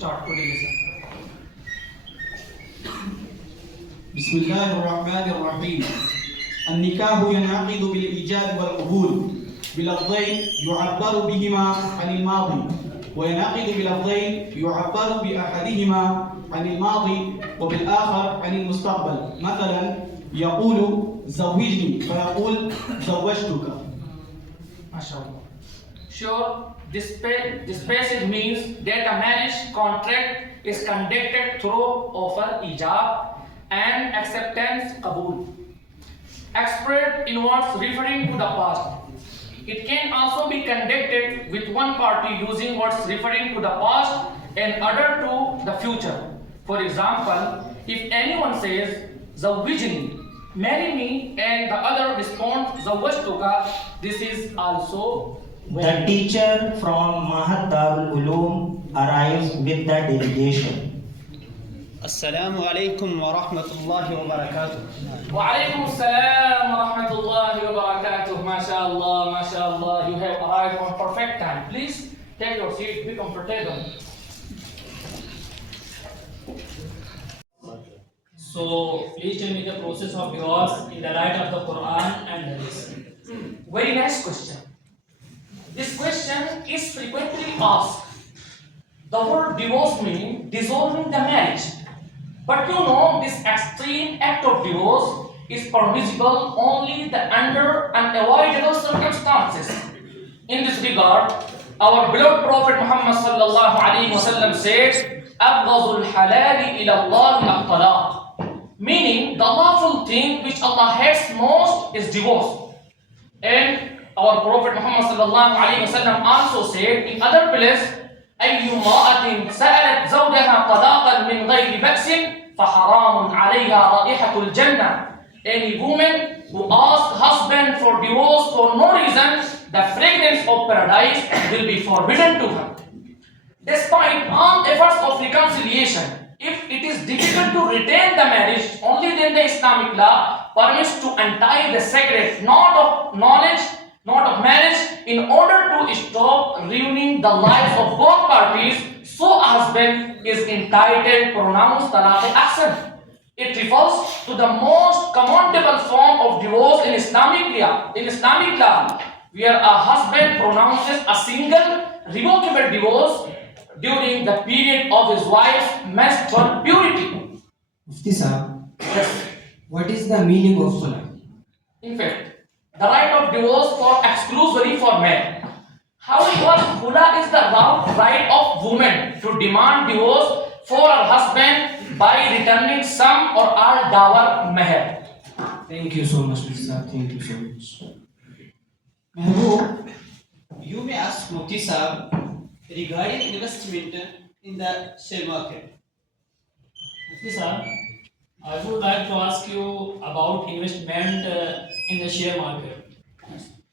start today's lesson. بسم الله الرحمن الرحيم. النكاح ينعقد بالإيجاب والقبول بلفظين يعبر بهما عن الماضي، وينعقد بلفظين يعبر بأحدهما عن الماضي وبالآخر عن المستقبل. مثلا يقول زوجني فيقول زوجتك. MashaAllah. Sure, this passage means that a marriage contract is conducted through offer ijab and acceptance qabul. Expressed in words referring to the past. It can also be conducted with one party using words referring to the past and other to the future. For example, if anyone says Zawwijni, marry me, and the other responds Zawwajtuka, this is also The teacher from Mahat Darul Uloom arrives with the delegation. السلام عليكم ورحمة الله وبركاته. وعليكم السلام ورحمة الله وبركاته. MashaAllah, MashaAllah, you have arrived on perfect time. Please take your seat, be comfortable. So please tell me the process of divorce in the light of the Quran and Hadith. Very nice question. This question is frequently asked. The word divorce means dissolving the marriage. But you know, this extreme act of divorce is permissible only under unavoidable circumstances. In this regard, our beloved Prophet Muhammad sallallahu alaihi wasallam said, "Abghadul halali ila Allah at-talaq," meaning the lawful thing which Allah hates most is divorce. And our Prophet Muhammad sallallahu alaihi wasallam also said in other place, "Ayyu ma'atin sa'alat zawjaha talaqan min ghayri ba'sin فَحَرَامٌ عَلَيْهَا رَائِحَةُ الْجَنَّةِ." Any woman who asks husband for divorce for no reason, the fragrance of paradise will be forbidden to her. Despite all efforts of reconciliation, if it is difficult to retain the marriage, only then the Islamic law permits to untie the secret knot of knowledge, knot of marriage, in order to stop ruining the lives of both parties. So a husband is entitled to pronounce talaq ahsan. It refers to the most commendable form of divorce in Islamic law, where a husband pronounces a single revocable divorce during the period of his wife's menstrual purity. Mufti Sahab, what is the meaning of khula? In fact, the right of divorce for exclusively for men. However, khula is the right of woman to demand divorce for her husband by returning some or all dawar meher. Thank you so much, Mufti Sahab. Thank you so much. Mehboob, you may ask Mufti Sahab regarding investment in the share market. Mufti Sahab, I would like to ask you about investment in the share market.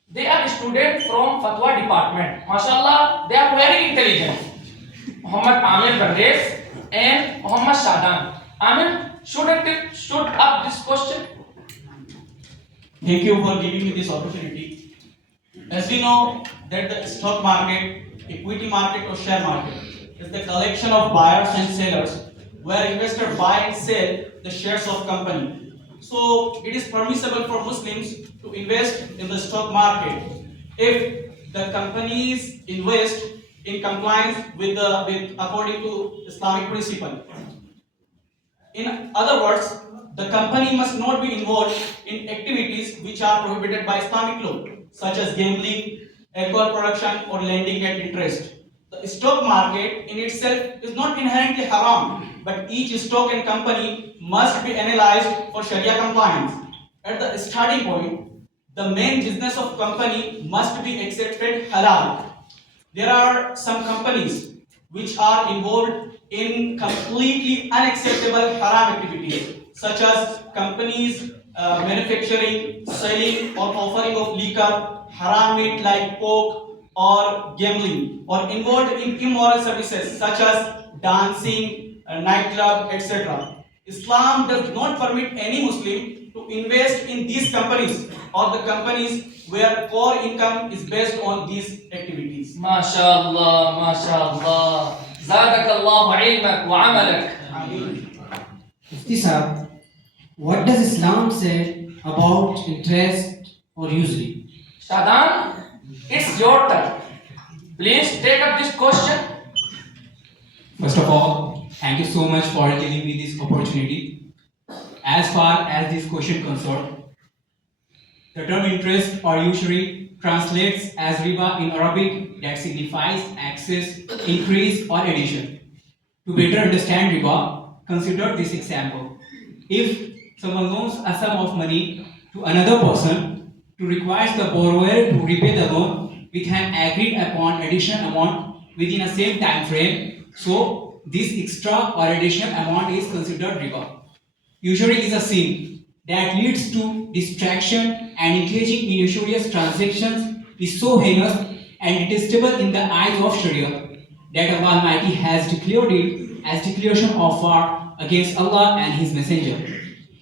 They are students from Fatwa department. MashaAllah, they are very intelligent. Muhammad Amir Parvez and Muhammad Shadan. Amir, should up this question? Thank you for giving me this opportunity. As we know that the stock market, equity market or share market is the collection of buyers and sellers where investors buy and sell the shares of company. So it is permissible for Muslims to invest in the stock market if the companies invest in compliance with according to Islamic principle. In other words, the company must not be involved in activities which are prohibited by Islamic law, such as gambling, alcohol production, or lending at interest. The stock market in itself is not inherently haram, but each stock and company must be analyzed for Sharia compliance. At the starting point, the main business of company must be accepted halal. There are some companies which are involved in completely unacceptable haram activities, such as companies manufacturing, selling or offering of liquor, haram meat like pork or gambling, or involved in immoral services such as dancing, nightclub, etc. Islam does not permit any Muslim to invest in these companies or the companies where core income is based on these activities. MashaAllah, MashaAllah. زادك الله علمك وعملك. Mufti Sahab, what does Islam say about interest or usury? Shadan, it's your turn. Please take up this question. First of all, thank you so much for giving me this opportunity. As far as this question concerned, the term interest or usury translates as riba in Arabic, that signifies excess, increase or addition. To better understand riba, consider this example. If someone loans a sum of money to another person to requires the borrower to repay the loan with an agreed upon additional amount within a same time frame, so this extra or additional amount is considered riba. Usury is a sin that leads to distraction, and engaging in usurious transactions is so heinous and detestable in the eyes of Sharia that Allah Almighty has declared it as declaration of war against Allah and His Messenger.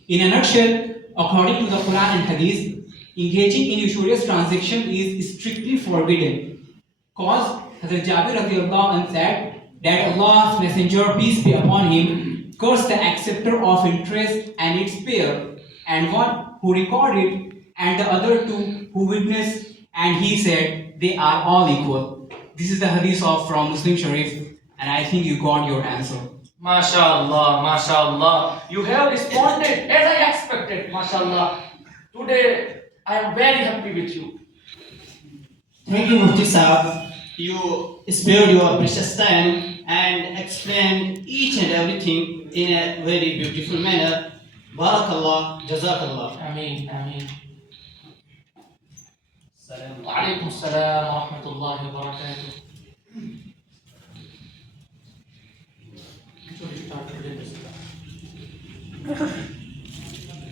In a nutshell, according to the Quran and Hadith, engaging in usurious transaction is strictly forbidden. Cause Hazrat Jabir radiallahu anhu said that Allah's Messenger, peace be upon him, cursed the acceptor of interest and its payer, and one who recorded, and the other two who witnessed, and he said they are all equal. This is the hadith from Muslim Sharif, and I think you got your answer. MashaAllah, MashaAllah. You have responded as I expected, MashaAllah. Today, I am very happy with you. Thank you, Mufti Sahab. You spared your precious time and explained each and everything in a very beautiful manner. Barakallah, Jazakallah. Ameen, Ameen. Wa alaikum salam wa rahmatullahi wa barakatuh.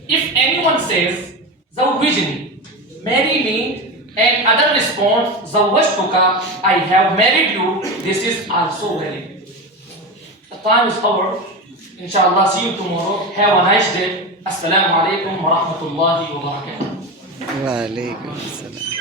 If anyone says, Zawwijni, marry me, and other responds, Zawwajtuka, I have married you, this is also valid. The time is over. Inshallah, see you tomorrow. Have a nice day. Assalamu alaikum wa rahmatullahi wa barakatuh. Wa alaikum assalam.